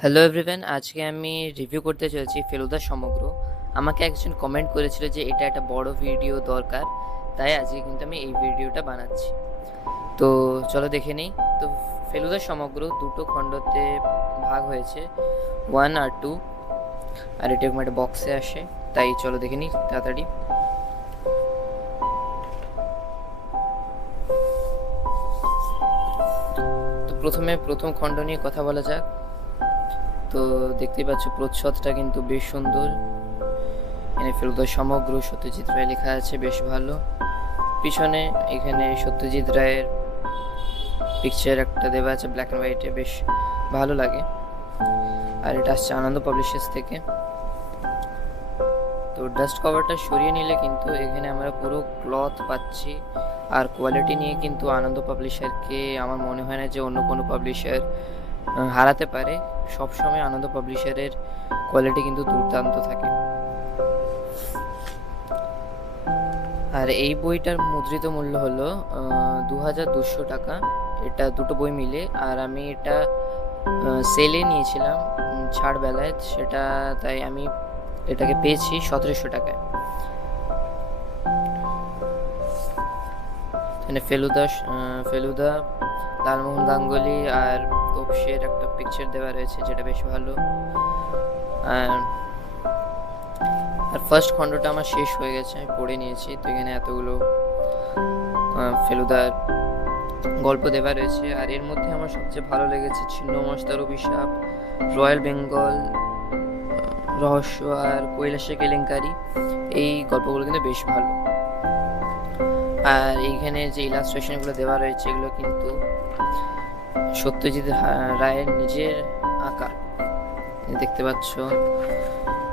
Hello everyone, আজকে আমি review করতে চলেছি ফেলুদা সমগ্র। আমাকে একজন কমেন্ট করেছিল যে এটা একটা বড় ভিডিও দরকার, তাই আজকে কিন্তু আমি এই ভিডিওটা বানাচ্ছি। তো চলো দেখে নিই। তো ফেলুদা সমগ্র দুটো খণ্ডতে ভাগ হয়েছে, 1 আর 2, আর এটা এরকম একটা বক্সে আসে। তাই চলো দেখে নিই তাড়াতাড়ি। তো প্রথম খণ্ড নিয়ে কথা বলা যাক। তো দেখতেই পাচ্ছ প্রচ্ছদটা কিন্তু বেশ সুন্দর। এখানে ফেলুদা সমগ্র সত্যজিৎ রায় লেখা আছে, বেশ ভালো। পিছনে এখানে সত্যজিৎ রায়ের পিকচার একটা দেওয়া আছে ব্ল্যাক অ্যান্ড হোয়াইটে, বেশ ভালো লাগে। আর এটা আসছে আনন্দ পাবলিশার্স থেকে। তো ডাস্ট কভারটা সরিয়ে নিলে কিন্তু এখানে আমরা পুরো ক্লথ পাচ্ছি। আর কোয়ালিটি নিয়ে কিন্তু আনন্দ পাবলিশারকে আমার মনে হয় না যে অন্য কোনো পাবলিশার হারাতে পারে। সবসময় আনন্দ পাবলিশারের কোয়ালিটি কিন্তু দুর্দান্ত থাকে। আর এই বইটার মুদ্রিত মূল্য হলো 2200 টাকা, এটা দুটো বই মিলে। আর আমি এটা সেলে নিয়েছিলাম ছাড় বেলায়, সেটা তাই আমি এটাকে পেয়েছি 1700 টাকায়। মানে ফেলুদা, লালমোহন গাঙ্গুলি আর তোপসের একটা পিকচার দেওয়া রয়েছে, যেটা বেশ ভালো। আর ফার্স্ট খণ্ডটা আমার শেষ হয়ে গেছে, আমি পড়ে নিয়েছি। তো এখানে এতগুলো ফেলুদার গল্প দেওয়া রয়েছে। আর এর মধ্যে আমার সবচেয়ে ভালো লেগেছে ছিন্ন মস্তার অভিশাপ, রয়্যাল বেঙ্গল রহস্য আর কৈলাসের কেলেঙ্কারি। এই গল্পগুলো কিন্তু বেশ ভালো। আর এইখানে যে ইলাস্ট্রেশনগুলো দেওয়া রয়েছে এগুলো কিন্তু সত্যজিৎ রায়ের নিজের আঁকা, দেখতে পাচ্ছ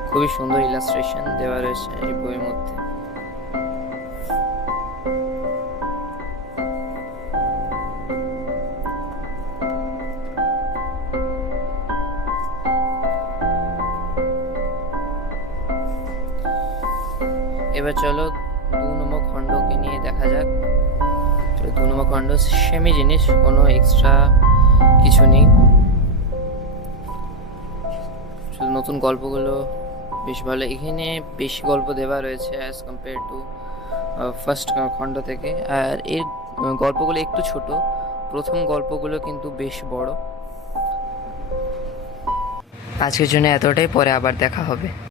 খুবই সুন্দর ইলাস্ট্রেশন দেওয়া রয়েছে এই বইয়ের মধ্যে। এবার চলো 2 নম্বর খণ্ডকে নিয়ে দেখা যাক। 2 নম্বর খণ্ড সেমি জিনিস, কোনো এক্সট্রা কিছু নেই, শুধু নতুন গল্পগুলো বেশ ভালো। এখানে বেশি গল্প দেওয়া রয়েছে অ্যাজ কম্পেয়ার টু ফার্স্ট খণ্ড থেকে। আর এর গল্পগুলো একটু ছোট, প্রথম গল্পগুলো কিন্তু বেশ বড়। আজকের জন্য এতটাই, পরে আবার দেখা হবে।